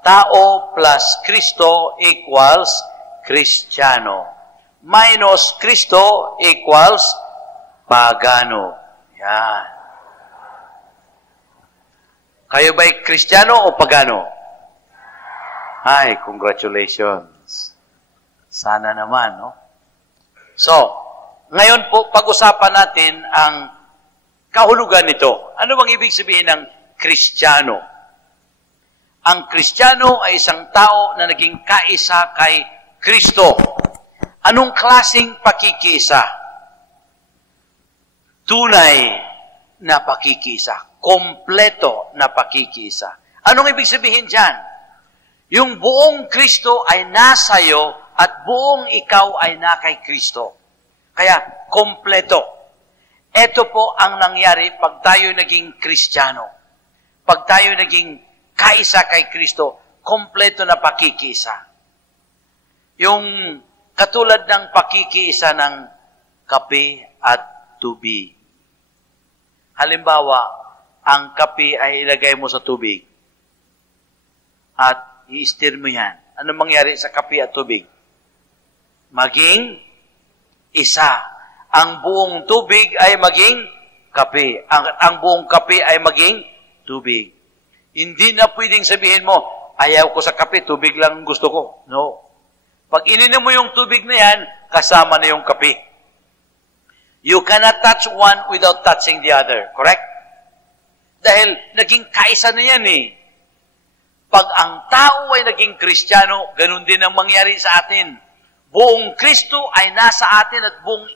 Tao plus Kristo equals Kristiyano. Minus Kristo equals pagano. Yan. Kayo ba'y Kristiyano o pagano? Ay, congratulations. Sana naman, no? So, ngayon po, pag-usapan natin ang kahulugan nito. Ano bang ibig sabihin ng Kristiyano? Ang Kristiyano ay isang tao na naging kaisa kay Kristo. Anong klaseng pakikisa? Tunay na pakikisa. Kompleto na pakikisa. Anong ibig sabihin dyan? Yung buong Kristo ay nasa iyo at buong ikaw ay na kay Kristo. Kaya, kompleto. Ito po ang nangyari pag tayo naging Kristiyano. Pag tayo naging kaisa kay Kristo, kompleto na pakikisa. Yung katulad ng pakikisa ng kape at tubig. Halimbawa, ang kape ay ilagay mo sa tubig at i-stir mo yan. Ano mangyari sa kape at tubig? Maging isa. Ang buong tubig ay maging kape. Ang buong kape ay maging tubig. Hindi na pwedeng sabihin mo, ayaw ko sa kape, tubig lang gusto ko. No. Pag ininom mo yung tubig na yan, kasama na yung kape. You cannot touch one without touching the other. Correct? Dahil naging kaisa na yan eh. Pag ang tao ay naging Kristiyano, ganun din ang mangyari sa atin. Buong Kristo ay nasa atin at buong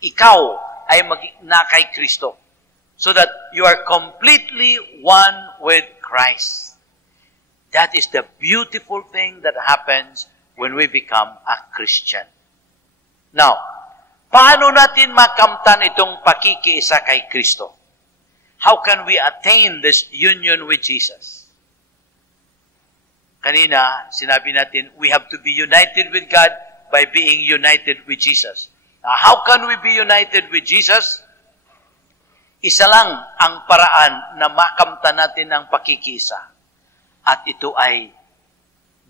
ikaw ay na kay Kristo. So that you are completely one with Christ. That is the beautiful thing that happens when we become a Christian. Now, paano natin makamtan itong pakikiisa kay Kristo? How can we attain this union with Jesus? Kanina, sinabi natin, we have to be united with God by being united with Jesus. Now, how can we be united with Jesus? Isa lang ang paraan na makamtan natin ang pakikiisa. At ito ay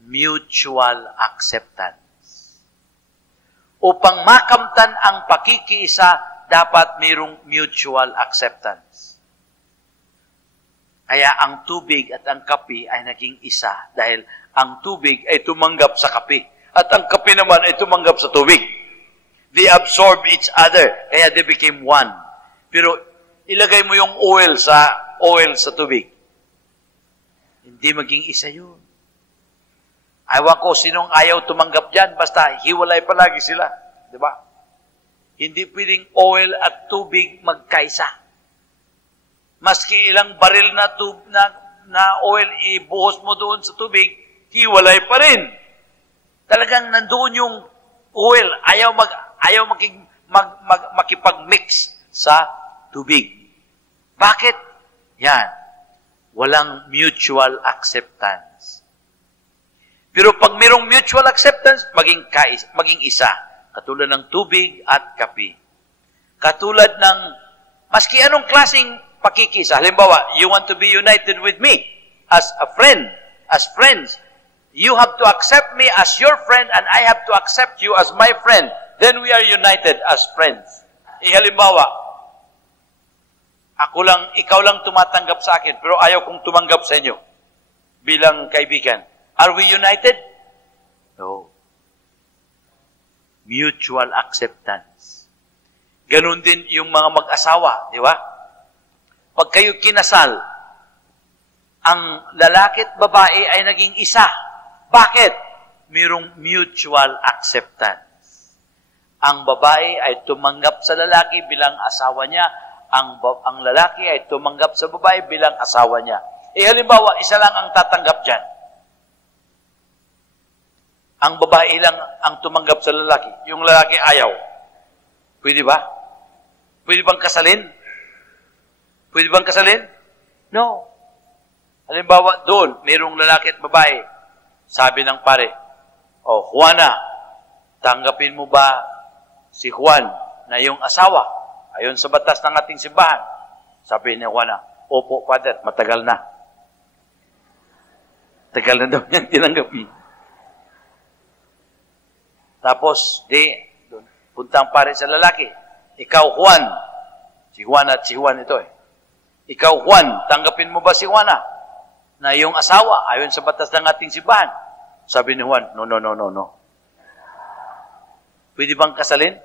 mutual acceptance. Upang makamtan ang pakikiisa, dapat mayroong mutual acceptance. Kaya ang tubig at ang kape ay naging isa dahil ang tubig ay tumanggap sa kape at ang kape naman ay tumanggap sa tubig. They absorb each other, kaya they became one. Pero ilagay mo yung oil sa tubig. Hindi maging isa yun. Ayaw ko sinong ayaw tumanggap dyan, basta hiwalay palagi sila. Di ba? Hindi pwedeng oil at tubig magkaisa. Maski ilang baril na oil ibuhos mo doon sa tubig, hiwalay pa rin. Talagang nandoon yung oil, ayaw makipag-mix sa tubig. Bakit? Yan. Walang mutual acceptance. Pero pag mayroong mutual acceptance, maging isa. Katulad ng tubig at kape. Katulad ng, maski anong klaseng pakikisa. Halimbawa, you want to be united with me as a friend, as friends. You have to accept me as your friend and I have to accept you as my friend. Then we are united as friends. Halimbawa, ikaw lang tumatanggap sa akin, pero ayaw kong tumanggap sa inyo bilang kaibigan. Are we united? No. Mutual acceptance. Ganun din yung mga mag-asawa, di ba? Pag kayo kinasal, ang lalaki at babae ay naging isa. Bakit? Mayroong mutual acceptance. Ang babae ay tumanggap sa lalaki bilang asawa niya. Ang lalaki ay tumanggap sa babae bilang asawa niya. Halimbawa, isa lang ang tatanggap dyan. Ang babae lang ang tumanggap sa lalaki. Yung lalaki ayaw. Pwede ba? Pwede bang kasalin? Pwede bang kasalin? No. Halimbawa, doon, mayroong lalaki at babae. Sabi ng pare, Juana, tanggapin mo ba si Juan na yung asawa? Ayon sa batas ng ating simbahan. Sabi ni Juana, opo, Father, matagal na. Tagal na daw niyang tinanggap. Tapos, puntang pare sa lalaki. Ikaw, Juan. Si Juan at si Juan ito eh. Ikaw, Juan, tanggapin mo ba si Juana? Na iyong asawa, ayon sa batas ng ating simbahan. Sabi ni Juan, no. Pwede bang kasalin?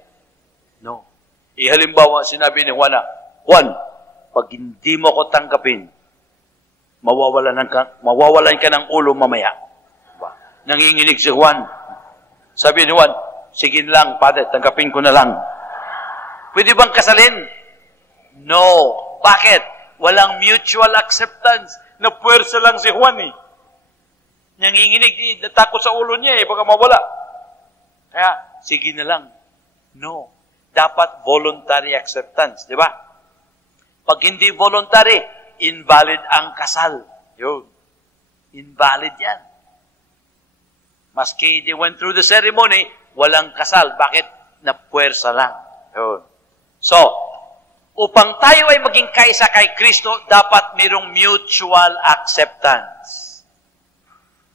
No. Halimbawa, sinabi ni Juana, Juan, pag hindi mo ko tanggapin, mawawalan ka ng ulo mamaya. Diba? Nanginginig si Juan. Sabi ni Juan, sige lang, Padre, tanggapin ko na lang. Pwede bang kasalin? No. Bakit? Walang mutual acceptance. Napuwersa lang si Juan eh. Nanginginig, natakot sa ulo niya eh, baka mawala. Kaya, sige na lang. No. Dapat voluntary acceptance, di ba? Pag hindi voluntary, invalid ang kasal. Yun. Invalid yan. Maski they went through the ceremony, walang kasal. Bakit? Napuwersa lang. Yun. So, upang tayo ay maging kaisa kay Kristo, dapat mayroong mutual acceptance.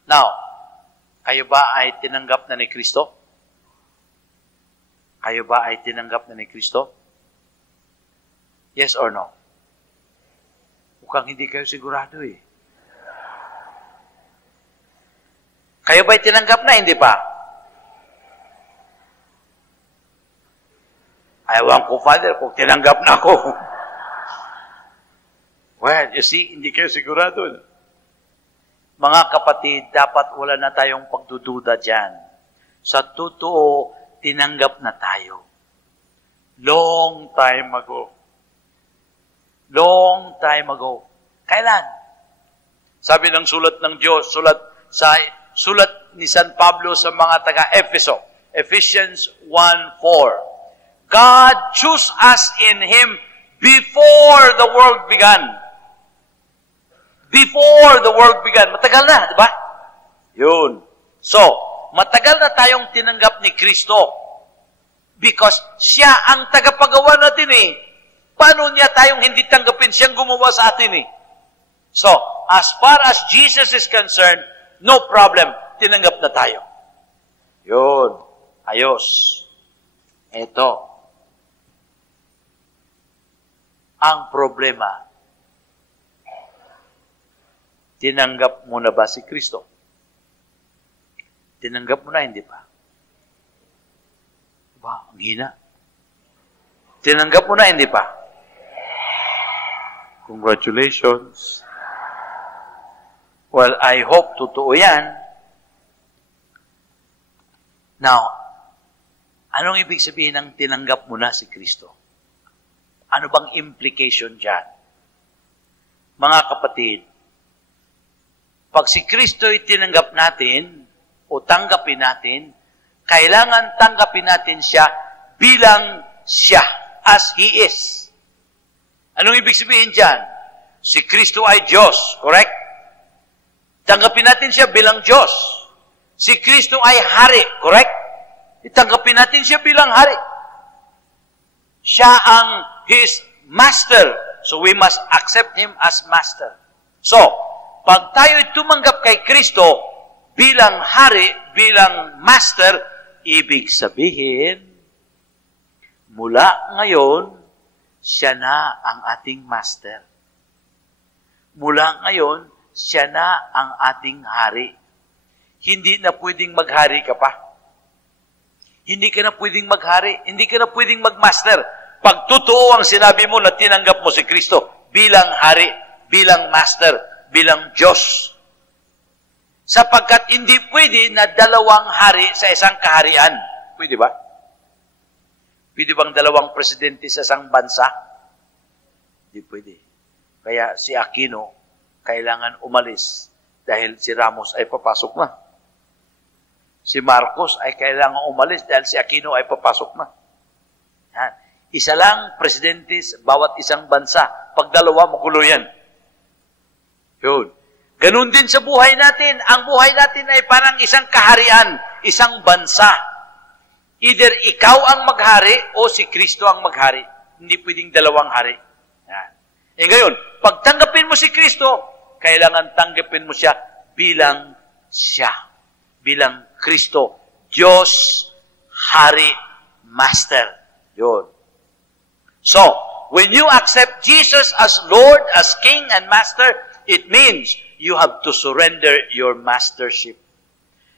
Now, kayo ba ay tinanggap na ni Kristo? Kayo ba ay tinanggap na ni Kristo? Yes or no? Mukhang hindi kayo sigurado eh. Kayo ba ay tinanggap na? Hindi pa. Ayawan ko, Father, kung tinanggap na ako. Well, you see, hindi kayo sigurado. Mga kapatid, dapat wala na tayong pagdududa dyan. Sa totoo, tinanggap na tayo. Long time ago. Long time ago. Kailan? Sabi ng sulat ng Diyos, sulat ni San Pablo sa mga taga-Efeso, Ephesians 1:4. God chose us in Him before the world began. Before the world began. Matagal na, di ba? Yun. So, matagal na tayong tinanggap ni Kristo because siya ang tagapagawa natin eh. Paano niya tayong hindi tanggapin? Siyang gumawa sa atin eh. So, as far as Jesus is concerned, no problem. Tinanggap na tayo. Yun. Ayos. Ito. Ang problema, tinanggap mo na ba si Kristo? Tinanggap mo na, hindi pa? Diba? Ang hina. Tinanggap mo na, hindi pa? Congratulations. Well, I hope totoo yan. Now, anong ibig sabihin ng tinanggap mo na si Kristo? Ano bang implication dyan? Mga kapatid, pag si Kristo'y tinanggap natin o tanggapin natin, kailangan tanggapin natin siya bilang siya, as He is. Anong ibig sabihin dyan? Si Kristo ay Diyos, correct? Tanggapin natin siya bilang Diyos. Si Kristo ay Hari, correct? Tanggapin natin siya bilang Hari. Siya ang His Master. So we must accept Him as Master. So, pag tayo'y tumanggap kay Kristo bilang Hari, bilang Master, ibig sabihin, mula ngayon, siya na ang ating Master. Mula ngayon, siya na ang ating Hari. Hindi na pwedeng maghari ka pa. Hindi ka na pwedeng maghari. Hindi ka na pwedeng magmaster. Pag totoo ang sinabi mo na tinanggap mo si Kristo bilang Hari, bilang Master, bilang Diyos. Sapagkat hindi pwede na dalawang hari sa isang kaharian. Pwede ba? Pwede bang dalawang presidente sa isang bansa? Hindi pwede. Kaya si Aquino, kailangan umalis dahil si Ramos ay papasok na. Si Marcos ay kailangan umalis dahil si Aquino ay papasok na. Yan. Isa lang presidente sa bawat isang bansa. Pag dalawa, magulo yan. Yun. Ganun din sa buhay natin. Ang buhay natin ay parang isang kaharian, isang bansa. Either ikaw ang maghari o si Kristo ang maghari. Hindi pwedeng dalawang hari. Yan. Ngayon, pag tanggapin mo si Kristo, kailangan tanggapin mo siya bilang siya. Bilang Kristo. Diyos, Hari, Master. Yun. So, when you accept Jesus as Lord, as King and Master, it means you have to surrender your mastership.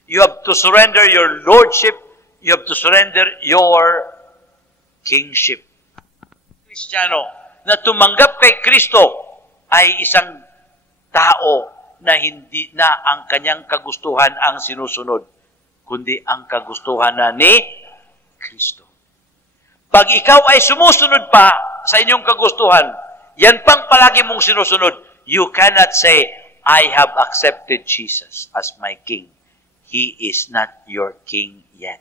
You have to surrender your lordship. You have to surrender your kingship. Kristiyano na tumanggap kay Kristo ay isang tao na hindi na ang kanyang kagustuhan ang sinusunod, kundi ang kagustuhan na ni Kristo. Pag ikaw ay sumusunod pa sa inyong kagustuhan, yan pang palagi mong sinusunod, you cannot say, I have accepted Jesus as my King. He is not your King yet.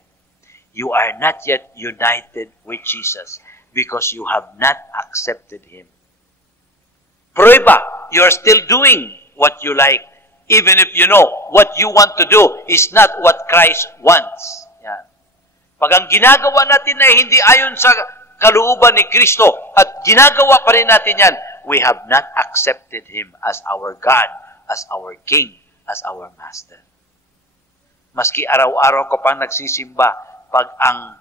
You are not yet united with Jesus because you have not accepted Him. Prueba, you are still doing what you like, even if you know what you want to do is not what Christ wants. Yan. Pag ang ginagawa natin ay hindi ayon sa kalooban ni Kristo at ginagawa pa rin natin yan, we have not accepted Him as our God, as our King, as our Master. Maski araw-araw ka pang nagsisimba, pag ang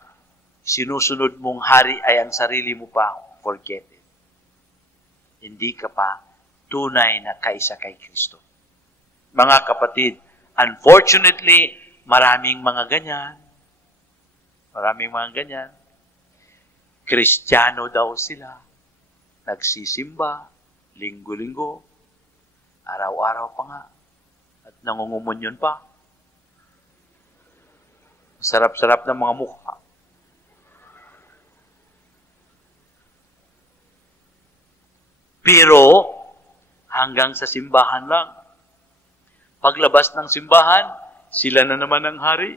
sinusunod mong hari ay ang sarili mo pa, forget it. Hindi ka pa tunay na kaisa kay Kristo. Mga kapatid, unfortunately, maraming mga ganyan. Maraming mga ganyan. Kristiyano daw sila. Nagsisimba, linggo-linggo, araw-araw pa nga, at nangungumunyon pa. Sarap-sarap ng mga mukha. Pero, hanggang sa simbahan lang. Paglabas ng simbahan, sila na naman ang hari.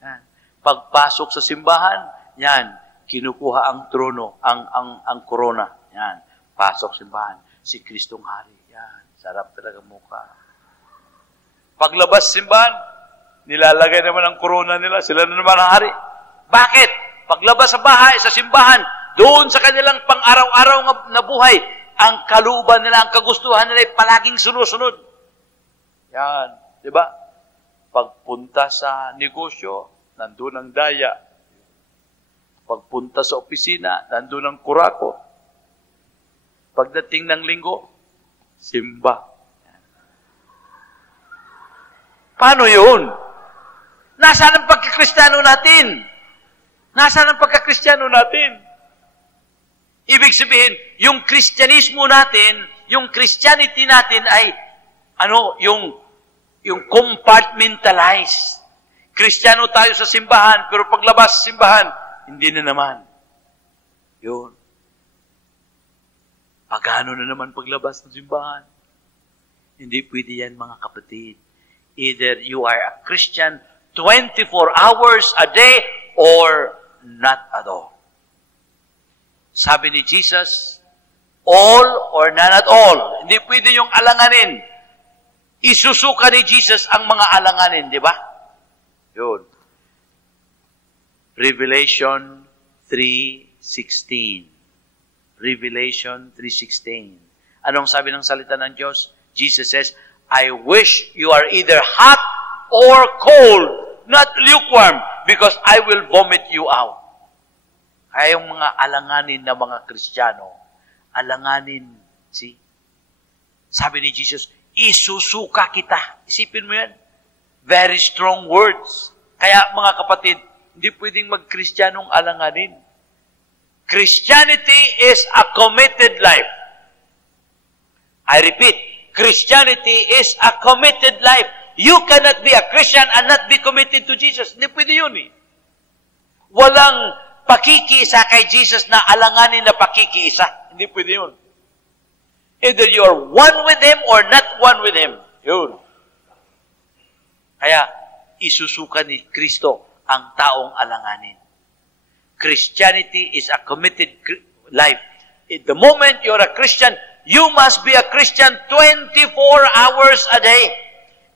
Yan. Pagpasok sa simbahan, yan, kinukuha ang trono, ang korona. Yan, pasok simbahan. Si Kristong hari. Yan, sarap talaga mukha. Paglabas simbahan, nilalagay naman ang korona nila, sila na naman ang hari. Bakit? Paglabas sa bahay, sa simbahan, doon sa kanilang pang-araw-araw na buhay, ang kalooban nila, ang kagustuhan nila ay palaging sunod-sunod. Yan, di ba? Pagpunta sa negosyo, nandun ang daya. Pagpunta sa opisina, nandun ang kurako. Pagdating ng linggo, simba. Paano yun? Nasaan ang pagkakristyano natin? Nasaan ang pagkakristyano natin? Ibig sabihin, yung Kristyanismo natin, yung Christianity natin ay, yung compartmentalized. Kristiyano tayo sa simbahan, pero paglabas sa simbahan, hindi na naman. Yun. Pagano na naman paglabas ng simbahan? Hindi pwede yan, mga kapatid. Either you are a Christian 24 hours a day or not at all. Sabi ni Jesus, all or none at all. Hindi pwede yung alanganin. Isusuka ni Jesus ang mga alanganin, di ba? Yun. Revelation 3:16. Revelation 3:16. Anong sabi ng salita ng Diyos? Jesus says, I wish you are either hot or cold, not lukewarm, because I will vomit you out. Kaya yung mga alanganin na mga Kristiyano, alanganin, see? Sabi ni Jesus, isusuka kita. Isipin mo yan. Very strong words. Kaya mga kapatid, hindi pwedeng mag-Kristiyanong alanganin. Christianity is a committed life. I repeat, Christianity is a committed life. You cannot be a Christian and not be committed to Jesus. Hindi pwede yun eh. Walang pakikiisa kay Jesus na alanganin na pakikiisa. Hindi pwede yun. Either you're one with Him or not one with Him. Yun. Kaya, isusuka ni Kristo ang taong alanganin. Christianity is a committed life. At the moment you're a Christian, you must be a Christian 24 hours a day.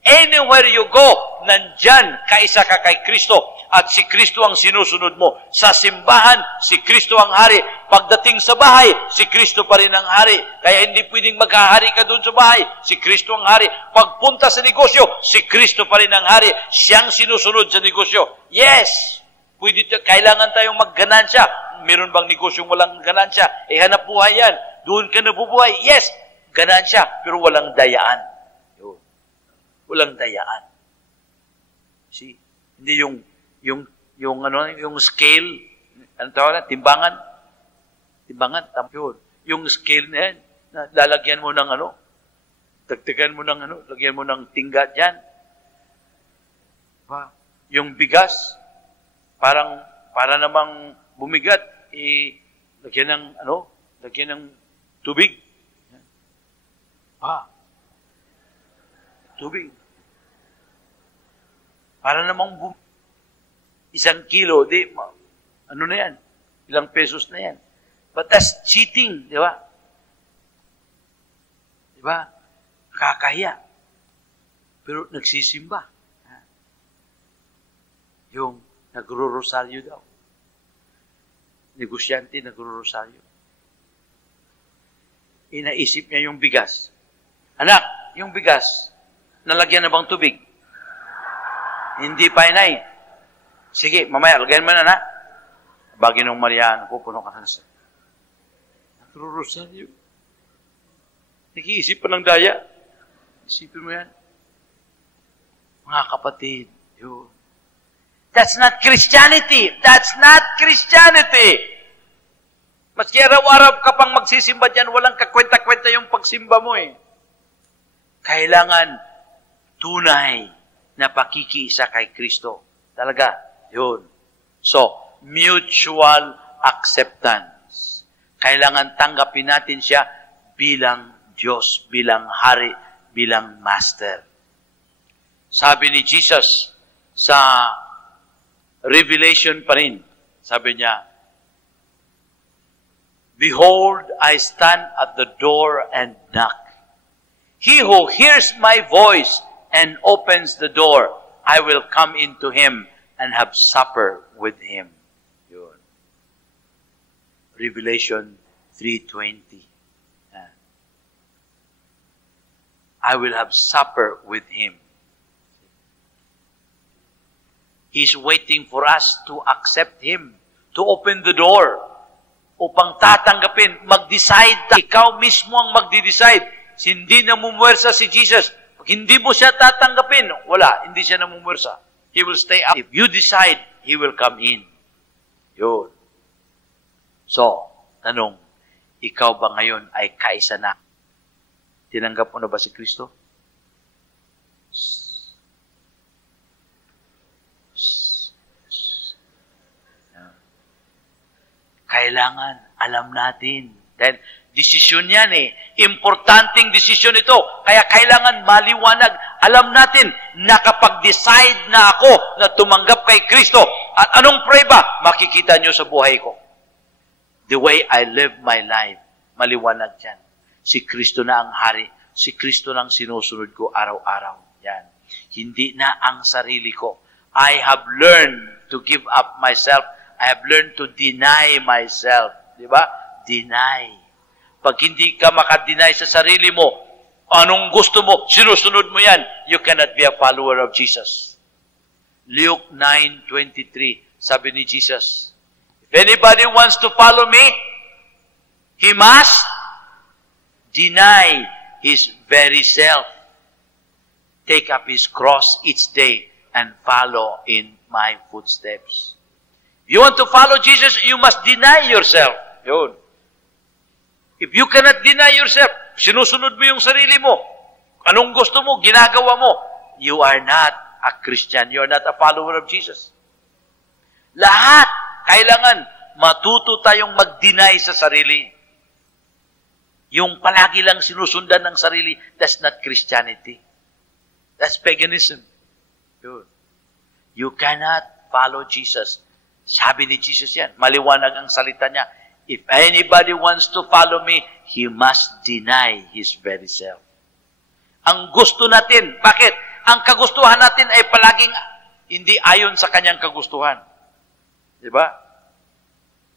Anywhere you go, nandyan, kaisa ka kay Kristo. at si Kristo ang sinusunod mo. Sa simbahan, si Kristo ang hari. Pagdating sa bahay, si Kristo pa rin ang hari. Kaya hindi pwedeng maghahari ka doon sa bahay. Si Kristo ang hari. Pagpunta sa negosyo, si Kristo pa rin ang hari. Siyang sinusunod sa negosyo. Yes! Pwede kailangan tayong magganansya. Meron bang negosyong walang ganansya? Hanap buhay yan. Doon ka nabubuhay. Yes! Ganansya, pero walang dayaan. Walang dayaan. See? Hindi yung scale, ano tawag na? Timbangan, yun. Yung scale na yan, lalagyan mo ng dagdagan mo ng lagyan mo ng tingga dyan. Yung bigas, para namang bumigat, lagyan ng tubig. Tubig. Para namang 1 kilo, ano na yan? Ilang pesos na yan. But that's cheating, di ba? Di ba? Kakahiya. Pero nagsisimba. Yung nagro-rosaryo daw. Negosyante nagro-rosaryo. Inaisip niya yung bigas. Anak, yung bigas, nalagyan na bang tubig? Hindi pa, inay. Sige, mamaya, lagyan mo na. Bagay ng Mariano, pupuno ka na sa. Nagro-rosaryo. Nag-iisip pa ng daya. Isipin mo yan. Mga kapatid, yun. That's not Christianity. That's not Christianity. Maski araw-araw ka pang magsisimba dyan, walang kakwenta-kwenta yung pagsimba mo eh. Kailangan tunay na pakikiisa kay Kristo. Talaga, yun. So, mutual acceptance. Kailangan tanggapin natin siya bilang Diyos, bilang Hari, bilang Master. Sabi ni Jesus sa Revelation pa rin, sabi niya, Behold, I stand at the door and knock. He who hears my voice and opens the door, I will come into him and have supper with him. Yun. Revelation 3:20. I will have supper with him. He's waiting for us to accept him, to open the door, upang tatanggapin, mag-decide. Ikaw mismo ang magdi-decide. Hindi na mumuwersa si Jesus. Pag hindi mo siya tatanggapin, wala, hindi siya na mumuwersa. He will stay up. If you decide, He will come in. Yun. So, tanong, ikaw ba ngayon ay kaisa na? Tinanggap mo na ba si Kristo? Kailangan alam natin. Dahil desisyon yan eh. Importanteng desisyon ito. Kaya kailangan maliwanag. Alam natin, nakapag-decide na ako na tumanggap kay Kristo. At anong prueba? Makikita nyo sa buhay ko. The way I live my life. Maliwanag yan. Si Kristo na ang hari. Si Kristo na ang sinusunod ko araw-araw. Yan. Hindi na ang sarili ko. I have learned to give up myself. I have learned to deny myself. Di ba? Deny. Pag hindi ka makadeny sa sarili mo, anong gusto mo, sinusunod mo yan, you cannot be a follower of Jesus. Luke 9:23, sabi ni Jesus, if anybody wants to follow me, he must deny his very self, take up his cross each day, and follow in my footsteps. If you want to follow Jesus, you must deny yourself. Yun. If you cannot deny yourself, sinusunod mo yung sarili mo. Anong gusto mo, ginagawa mo. You are not a Christian. You are not a follower of Jesus. Lahat, kailangan matuto tayong mag-deny sa sarili. Yung palagi lang sinusundan ng sarili, that's not Christianity. That's paganism. Yun. You cannot follow Jesus. Sabi ni Jesus yan, maliwanag ang salita niya. If anybody wants to follow me, he must deny his very self. Ang gusto natin, bakit? Ang kagustuhan natin ay palaging hindi ayon sa kanyang kagustuhan. Di ba?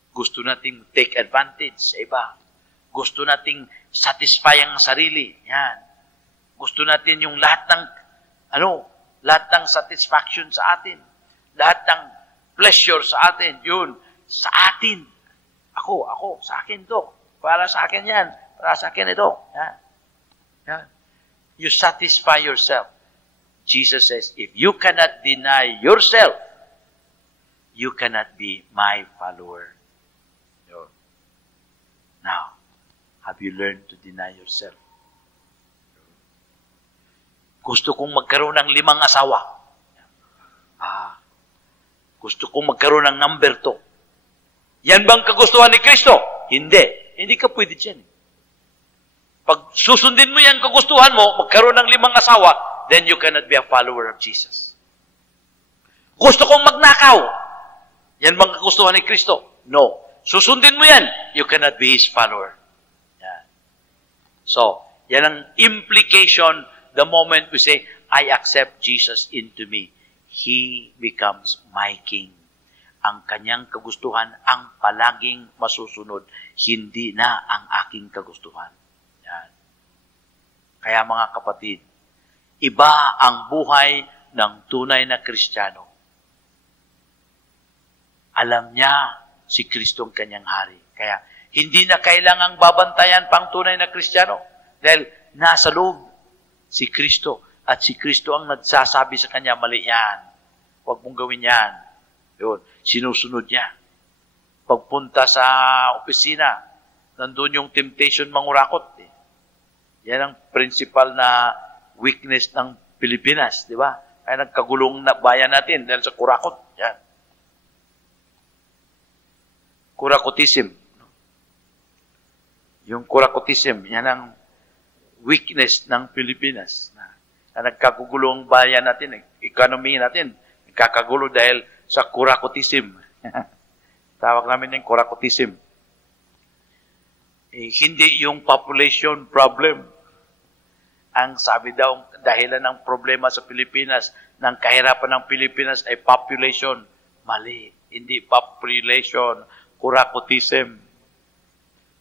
Gusto nating take advantage sa iba. Gusto nating satisfy ang sarili. Yan. Gusto natin yung lahat ng satisfaction sa atin. Lahat ng pleasure sa atin. Yun, sa atin. Ako, sa akin to. Para sa akin yan. Para sa akin ito. Yan. Yan. You satisfy yourself. Jesus says, if you cannot deny yourself, you cannot be my follower. Yun. Now, have you learned to deny yourself? Gusto kong magkaroon ng 5 asawa. Gusto kong magkaroon ng number 2. Yan bang kagustuhan ni Kristo? Hindi. Hindi ka pwede dyan. Pag susundin mo yan kagustuhan mo, magkaroon ng 5 asawa, then you cannot be a follower of Jesus. Gusto kong magnakaw. Yan bang kagustuhan ni Kristo? No. Susundin mo yan, you cannot be His follower. Yan. So, yan ang implication the moment we say, I accept Jesus into me. He becomes my King. Ang kanyang kagustuhan ang palaging masusunod, hindi na ang aking kagustuhan. Yan. Kaya mga kapatid, iba ang buhay ng tunay na Kristiyano. Alam niya si Kristo ang kanyang hari. Kaya hindi na kailangang babantayan pang tunay na Kristiyano. Dahil nasa loob si Kristo. At si Kristo ang nagsasabi sa kanya, mali yan. Huwag mong gawin yan. Yun, sinusunod niya. Pagpunta sa opisina, nandun yung temptation mangurakot. Yan ang principal na weakness ng Pilipinas, di ba? Kaya nagkagulong na bayan natin dahil sa kurakot. Yan. Kurakotism. Yung kurakotism, yan ang weakness ng Pilipinas. Na nagkagulong bayan natin, economy natin, nagkakagulo dahil sa kurakotism. Tawag namin yung kurakotism. Hindi yung population problem. Ang sabi daw, dahilan ng problema sa Pilipinas, ng kahirapan ng Pilipinas ay population. Mali. Hindi population, kurakotism.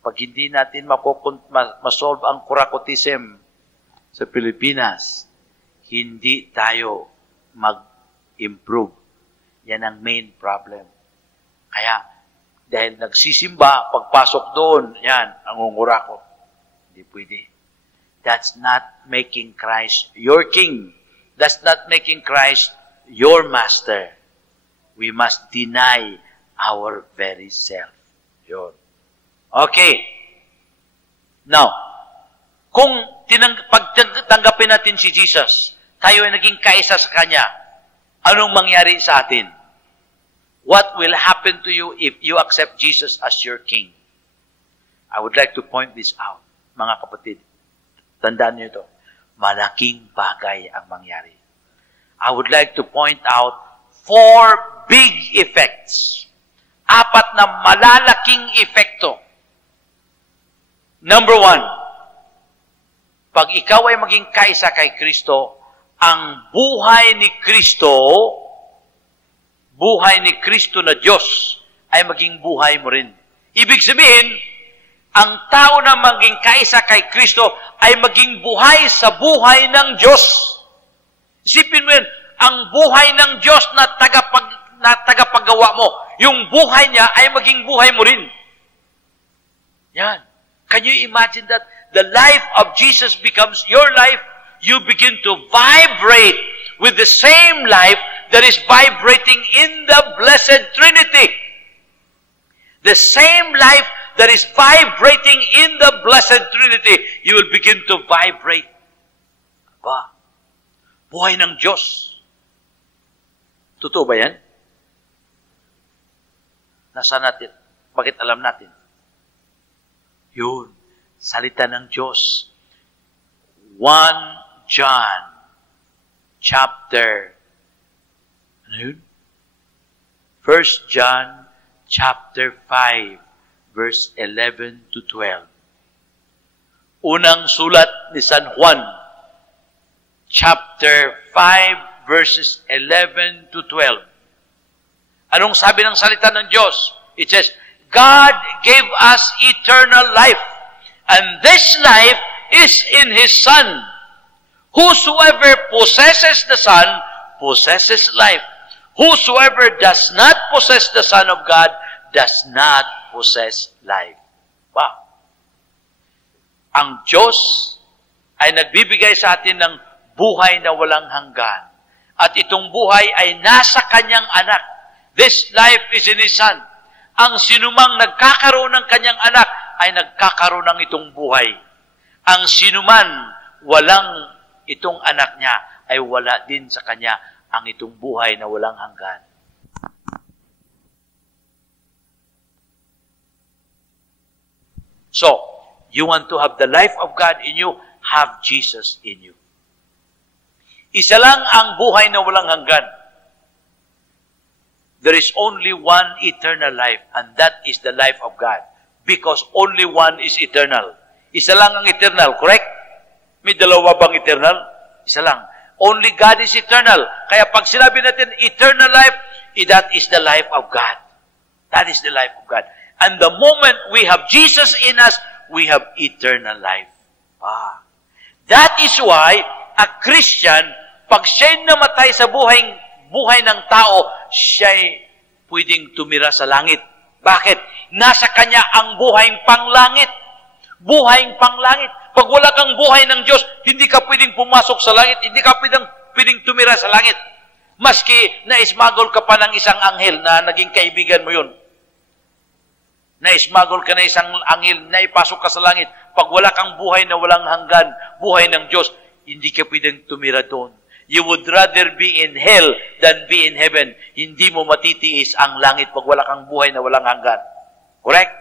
Pag hindi natin masolve ang kurakotism sa Pilipinas, hindi tayo mag-improve. Yan ang main problem. Kaya, dahil nagsisimba, pagpasok doon, yan, ang ungurakot. Hindi pwede. That's not making Christ your King. That's not making Christ your Master. We must deny our very self. Yun. Okay. Now, kung pagtanggapin natin si Jesus, tayo ay naging kaisa sa Kanya, anong mangyari sa atin? What will happen to you if you accept Jesus as your King? I would like to point this out, mga kapatid. Tandaan niyo ito. Malaking bagay ang mangyari. I would like to point out 4 big effects. 4 na malalaking epekto. Number 1, pag ikaw ay maging kaisa kay Kristo, ang buhay ni Kristo na Diyos ay maging buhay mo rin. Ibig sabihin, ang tao na maging kaisa kay Kristo ay maging buhay sa buhay ng Diyos. Isipin mo yun, ang buhay ng Diyos na tagapagawa mo, yung buhay niya ay maging buhay mo rin. Yan. Can you imagine that? The life of Jesus becomes your life. You begin to vibrate with the same life that is vibrating in the Blessed Trinity. The same life that is vibrating in the Blessed Trinity, you will begin to vibrate. Aba, buhay ng Diyos. Totoo ba yan? Nasaan natin? Bakit alam natin? Yun, salita ng Diyos. 1 John chapter, ano yun? 1 John chapter 5 verse 11 to 12. Unang sulat ni San Juan chapter 5 verses 11 to 12. Anong sabi ng salita ng Diyos? It says, God gave us eternal life, and this life is in His Son. Whosoever possesses the Son possesses life. Whosoever does not possess the Son of God does not possess life. Wow! Ang Diyos ay nagbibigay sa atin ng buhay na walang hanggan. At itong buhay ay nasa Kanyang anak. This life is in His Son. Ang sinumang nagkakaroon ng Kanyang anak ay nagkakaroon ng itong buhay. Ang sinuman walang itong anak niya ay wala din sa Kanya ang itong buhay na walang hanggan. So, you want to have the life of God in you, have Jesus in you. Isa lang ang buhay na walang hanggan. There is only one eternal life, and that is the life of God. Because only one is eternal. Isa lang ang eternal, correct? May dalawa bang eternal? Isa lang. Only God is eternal. Kaya pag sinabi natin eternal life, that is the life of God. That is the life of God. And the moment we have Jesus in us, we have eternal life. That is why a Christian, pag siya'y namatay sa buhay ng tao, siya'y pwedeng tumira sa langit. Bakit? Nasa Kanya ang buhayng panglangit. Buhayng panglangit. Pag wala kang buhay ng Diyos, hindi ka pwedeng pumasok sa langit, hindi ka pwedeng tumira sa langit. Maski na-smuggle ka pa ng isang anghel na naging kaibigan mo yun. Na-smuggle ka na isang anghel, na ipasok ka sa langit. Pag wala kang buhay na walang hanggan, buhay ng Diyos, hindi ka pwedeng tumira doon. You would rather be in hell than be in heaven. Hindi mo matitiis ang langit pag wala kang buhay na walang hanggan. Correct?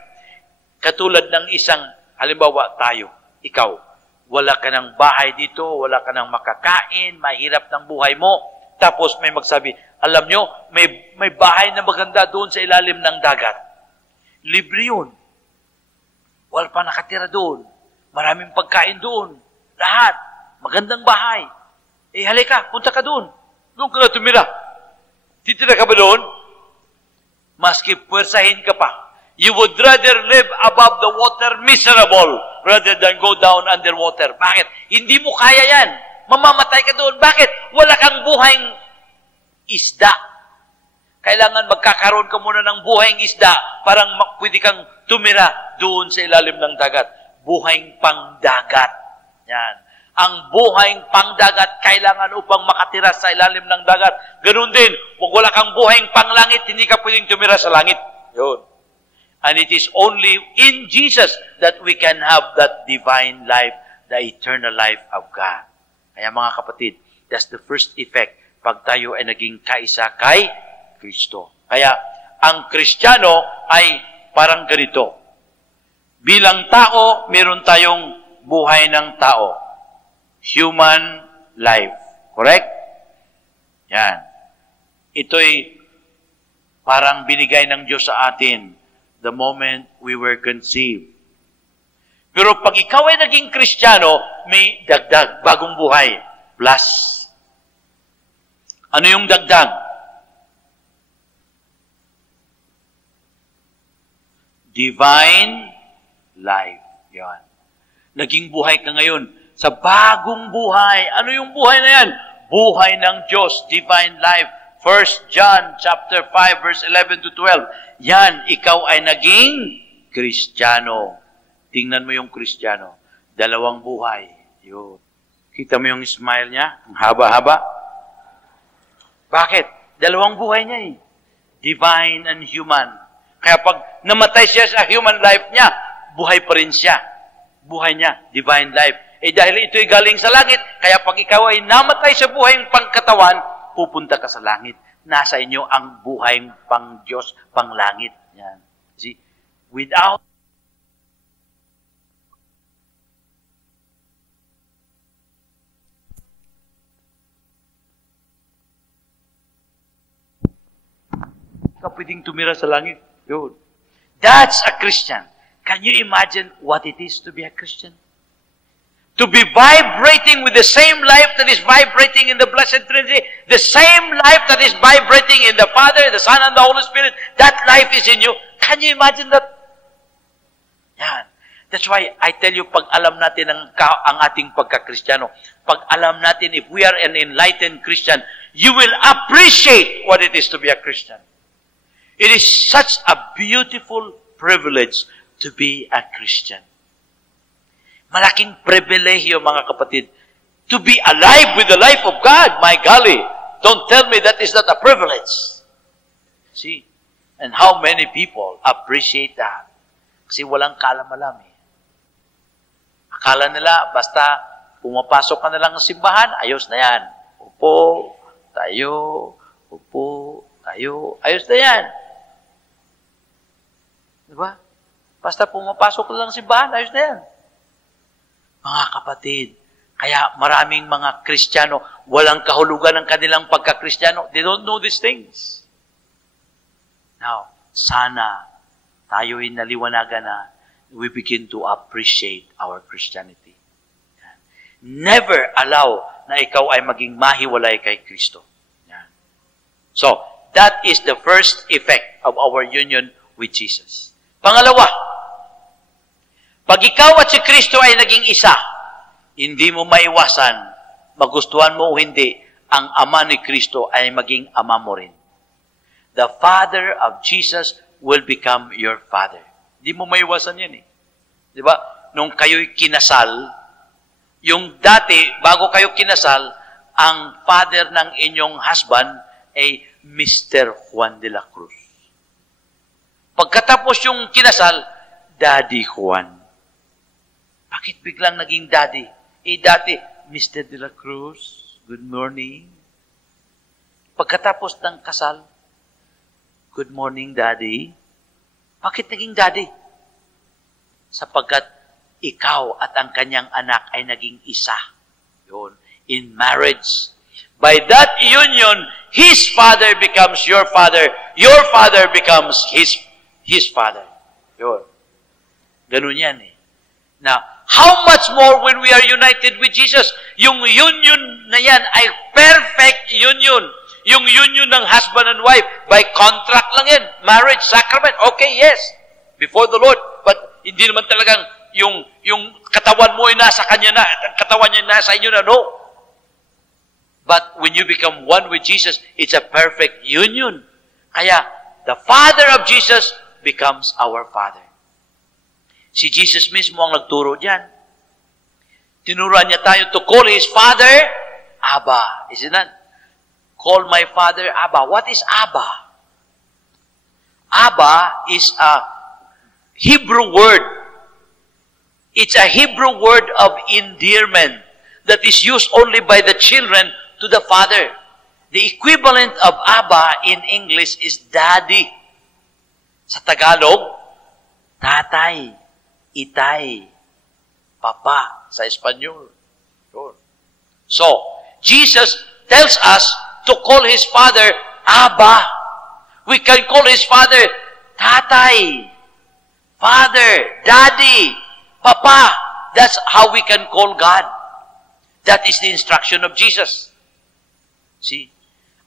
Katulad ng isang, halimbawa tayo, ikaw, wala ka ng bahay dito, wala ka ng makakain, mahirap ng buhay mo, tapos may magsabi, alam nyo, may bahay na maganda doon sa ilalim ng dagat. Libre yun. Wala pa nakatira doon. Maraming pagkain doon. Lahat. Magandang bahay. Halika, punta ka doon. Doon ka na tumira. Titira ka ba doon? Maski puwersahin ka pa. You would rather live above the water miserable rather than go down underwater. Bakit? Hindi mo kaya yan. Mamamatay ka doon. Bakit? Wala kang buhayng isda. Kailangan magkakaroon ka muna ng buhayng isda parang pwede kang tumira doon sa ilalim ng dagat. Buhayng pangdagat. Yan. Ang buhayng pangdagat kailangan upang makatira sa ilalim ng dagat. Ganun din, kung wala kang buhayng panglangit, hindi ka pwedeng tumira sa langit. Yun. And it is only in Jesus that we can have that divine life, the eternal life of God. Kaya mga kapatid, that's the first effect pag tayo ay naging kaisa kay Kristo. Kaya ang Kristiyano ay parang ganito. Bilang tao, meron tayong buhay ng tao. Human life. Correct? Yan. Ito'y parang binigay ng Diyos sa atin the moment we were conceived. Pero pag ikaw ay naging Kristiyano, may dagdag, bagong buhay. Plus. Ano yung dagdag? Divine life. Yan. Naging buhay ka ngayon sa bagong buhay. Ano yung buhay na yan? Buhay ng Diyos, divine life. 1 John chapter 5 verse 11 to 12. Yan, ikaw ay naging Kristiyano. Tingnan mo yung Kristiyano. Dalawang buhay. Yun. Kita mo yung smile niya? Ang haba-haba. Bakit? Dalawang buhay niya eh. Divine and human. Kaya pag namatay siya sa human life niya, buhay pa rin siya. Buhay niya, divine life. Dahil ito'y galing sa langit, kaya pag ikaw ay namatay sa buhay ng pangkatawan, pupunta ka sa langit. Nasa inyo ang buhay pang Diyos, pang langit. Yan. See? Without ka pwedeng tumira sa langit. Yun. That's a Christian. Can you imagine what it is to be a Christian? to be vibrating with the same life that is vibrating in the Blessed Trinity, the same life that is vibrating in the Father, the Son, and the Holy Spirit, that life is in you. Can you imagine that? Yan. That's why I tell you, pag alam natin ang ating pagka-Kristiyano, pag alam natin, if we are an enlightened Christian, you will appreciate what it is to be a Christian. It is such a beautiful privilege to be a Christian. Malaking pribilehiyo, mga kapatid, to be alive with the life of God. My golly, don't tell me that is not a privilege. See? And how many people appreciate that? Kasi walang kalam-alam eh. Akala nila, basta pumapasok ka na lang ng simbahan, ayos na yan. Upo, tayo, ayos na yan. Diba? Basta pumapasok ka lang ng simbahan, ayos na yan. Mga kapatid, kaya maraming mga Kristiyano, walang kahulugan ng kanilang pagka-Kristiyano. They don't know these things. Now, sana tayo'y naliwanagan na we begin to appreciate our Christianity. Never allow na ikaw ay maging mahiwalay kay Kristo. So, that is the first effect of our union with Jesus. Pangalawa, pag ikaw at si Kristo ay naging isa, hindi mo maiwasan, magustuhan mo o hindi, ang Ama ni Kristo ay maging Ama mo rin. The Father of Jesus will become your Father. Hindi mo maiwasan yan eh. Di ba? Nung kayo'y kinasal, yung dati, bago kayo kinasal, ang father ng inyong husband ay Mr. Juan de la Cruz. Pagkatapos yung kinasal, Daddy Juan. Bakit biglang naging daddy? Dati, Mr. de la Cruz, good morning. Pagkatapos ng kasal, good morning, Daddy. Bakit naging daddy? Sapagkat ikaw at ang kanyang anak ay naging isa. Yun. In marriage. By that union, his father becomes your father becomes his father. Yun. Ganun yan eh. Now, how much more when we are united with Jesus? Yung union na yan ay perfect union. Yung union ng husband and wife, by contract lang yan. Marriage, sacrament, okay, yes. Before the Lord. But hindi naman talagang yung katawan mo ay nasa kanya na, at ang katawan niya nasa inyo na, no. But when you become one with Jesus, it's a perfect union. Kaya, the Father of Jesus becomes our Father. Si Jesus mismo ang nagturo diyan. Tinuruan niya tayo to call His Father, Abba. Isn't that? Call my Father, Abba. What is Abba? Abba is a Hebrew word. It's a Hebrew word of endearment that is used only by the children to the father. The equivalent of Abba in English is daddy. Sa Tagalog, tatay. Itay, papa, sa Espanyol. So, Jesus tells us to call His Father, Abba. We can call His Father, Tatay, Father, Daddy, Papa. That's how we can call God. That is the instruction of Jesus. See?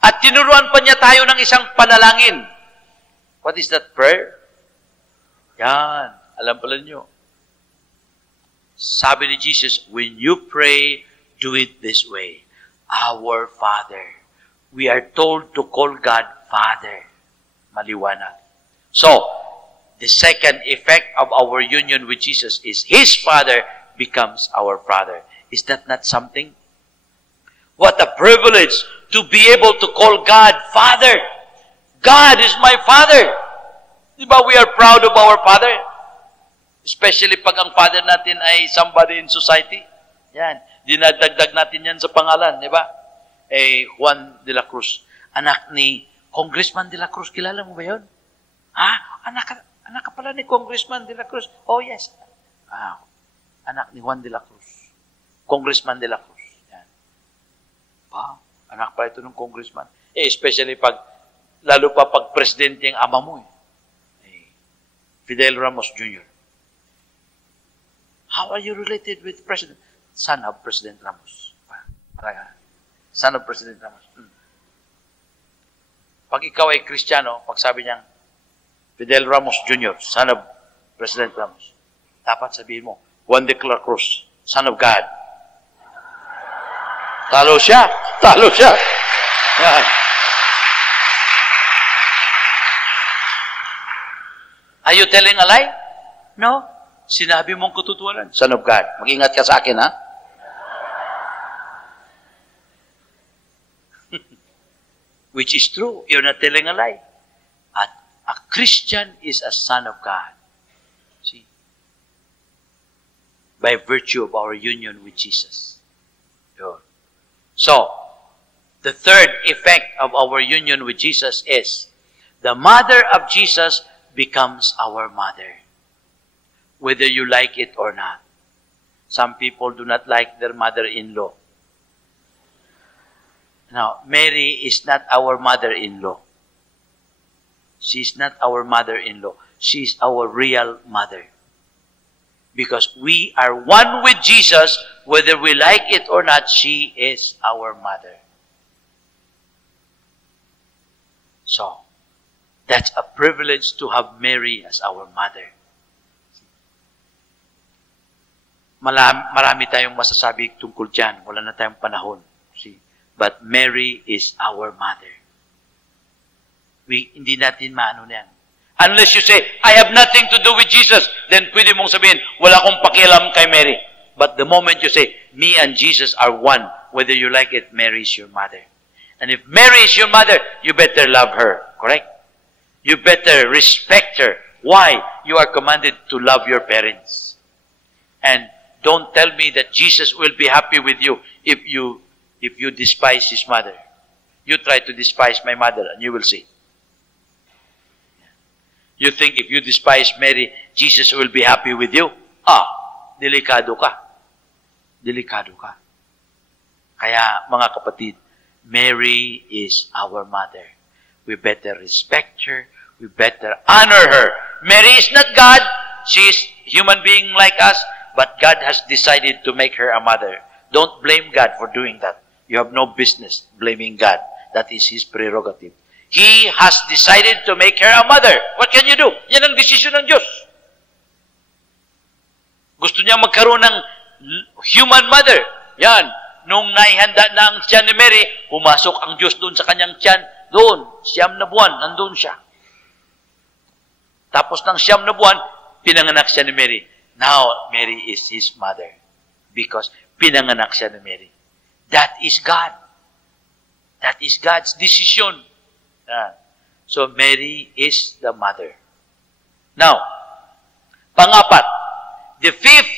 At tinuruan pa niya tayo ng isang panalangin. What is that prayer? Yan. Alam pala niyo. Sabi ni Jesus, when you pray, do it this way. Our Father. We are told to call God Father. Maliwanag. So, the second effect of our union with Jesus is His Father becomes our Father. Is that not something? What a privilege to be able to call God Father. God is my Father. Diba we are proud of our Father? Especially pag ang father natin ay somebody in society. Yan. Dinadagdag natin yan sa pangalan, di ba? Juan de la Cruz. Anak ni Congressman de la Cruz. Kilala mo ba yun? Ha? Anak ka pala ni Congressman de la Cruz. Oh, yes. Anak ni Juan de la Cruz. Congressman de la Cruz. Yan. Anak pala ito ng congressman. Especially lalo pa pag presidente ang ama mo. Fidel Ramos Jr. How are you related with President? Son of President Ramos. Son of President Ramos. Pag ikaw ay Kristiyano, pag sabi niyang Fidel Ramos Jr., son of President Ramos, dapat sabihin mo, Juan de la Cruz, son of God. Talo siya. Talo siya. Yan. Are you telling a lie? No. Sinabi mong katotohanan. Son of God. Mag-ingat ka sa akin, ha? Which is true. You're not telling a lie. A Christian is a son of God. See? By virtue of our union with Jesus. So, the third effect of our union with Jesus is the mother of Jesus becomes our mother. Whether you like it or not. Some people do not like their mother-in-law. Now, Mary is not our mother-in-law. She's not our mother-in-law. She's our real mother. Because we are one with Jesus, whether we like it or not, she is our mother. So, that's a privilege to have Mary as our mother. Marami tayong masasabi tungkol dyan. Wala na tayong panahon. See? But Mary is our mother. Hindi natin maano na yan. Unless you say, I have nothing to do with Jesus, then pwede mong sabihin, wala akong pakialam kay Mary. But the moment you say, me and Jesus are one, whether you like it, Mary is your mother. And if Mary is your mother, you better love her. Correct? You better respect her. Why? You are commanded to love your parents. And don't tell me that Jesus will be happy with you if you despise his mother. You try to despise my mother and you will see. You think if you despise Mary, Jesus will be happy with you? Delikado ka. Delikado ka. Kaya, mga kapatid, Mary is our mother. We better respect her. We better honor her. Mary is not God. She is human being like us, but God has decided to make her a mother. Don't blame God for doing that. You have no business blaming God. That is His prerogative. He has decided to make her a mother. What can you do? Yan ang desisyon ng Diyos. Gusto niya magkaroon ng human mother. Yan. Nung naihanda na ang tiyan ni Mary, pumasok ang Diyos doon sa kanyang tiyan. Doon, 9 na buwan, nandun siya. Tapos ng 9 na buwan, pinanganak siya ni Mary. Now, Mary is His mother. Because pinanganak siya ni Mary. That is God. That is God's decision. So, Mary is the mother. Now, pangapat, the fifth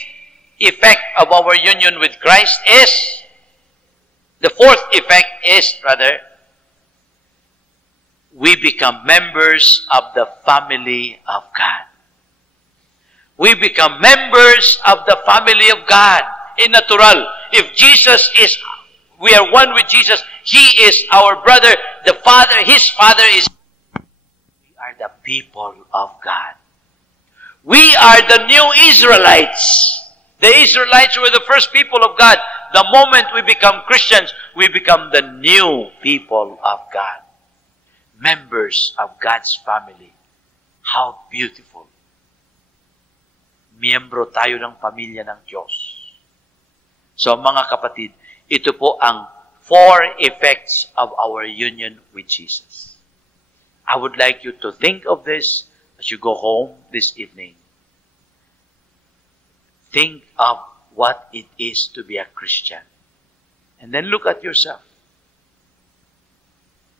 effect of our union with Christ is, the fourth effect is, we become members of the family of God. We become members of the family of God. In natural, if Jesus is, we are one with Jesus, He is our brother, the Father, His Father is, we are the people of God. We are the new Israelites. The Israelites were the first people of God. The moment we become Christians, we become the new people of God. Members of God's family. How beautiful. Miyembro tayo ng pamilya ng Diyos. So mga kapatid, ito po ang 4 effects of our union with Jesus. I would like you to think of this as you go home this evening. Think of what it is to be a Christian. And then look at yourself.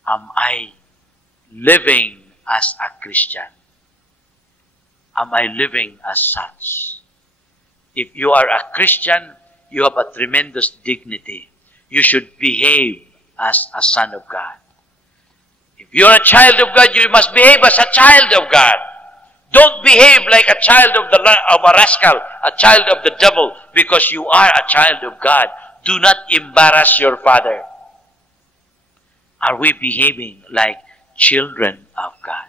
Am I living as a Christian? Am I living as such? If you are a Christian, you have a tremendous dignity. You should behave as a son of God. If you're a child of God, you must behave as a child of God. Don't behave like a child of a rascal, a child of the devil, because you are a child of God. Do not embarrass your father. Are we behaving like children of God?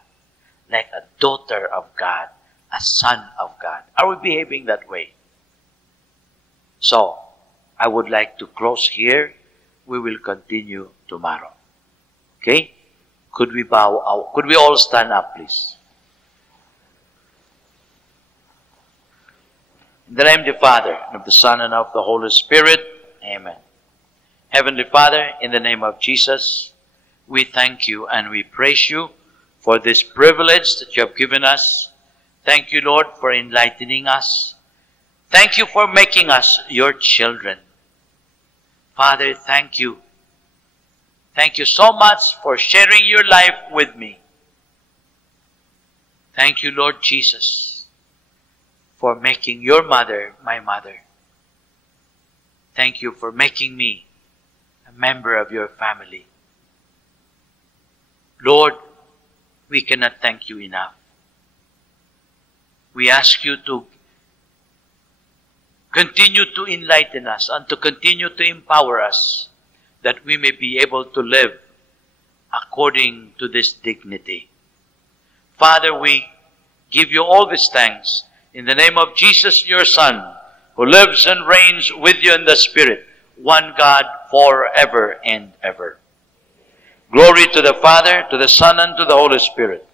Like a daughter of God, a son of God? Are we behaving that way? So, I would like to close here. We will continue tomorrow. Okay? Could we bow out? Could we all stand up, please? In the name of the Father, and of the Son, and of the Holy Spirit. Amen. Heavenly Father, in the name of Jesus, we thank you and we praise you for this privilege that you have given us. Thank you, Lord, for enlightening us. Thank you for making us your children. Father, thank you. Thank you so much for sharing your life with me. Thank you, Lord Jesus, for making your mother my mother. Thank you for making me a member of your family. Lord, we cannot thank you enough. We ask you to continue to enlighten us and to continue to empower us that we may be able to live according to this dignity. Father, we give you all these thanks in the name of Jesus, your Son, who lives and reigns with you in the Spirit, one God forever and ever. Glory to the Father, to the Son, and to the Holy Spirit.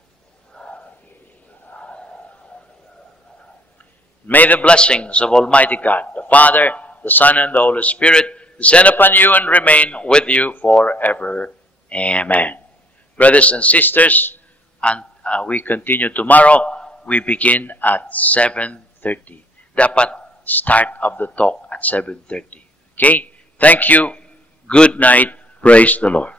May the blessings of Almighty God, the Father, the Son, and the Holy Spirit descend upon you and remain with you forever. Amen. Brothers and sisters, and we continue tomorrow. We begin at 7:30. Dapat start of the talk at 7:30. Okay? Thank you. Good night. Praise the Lord.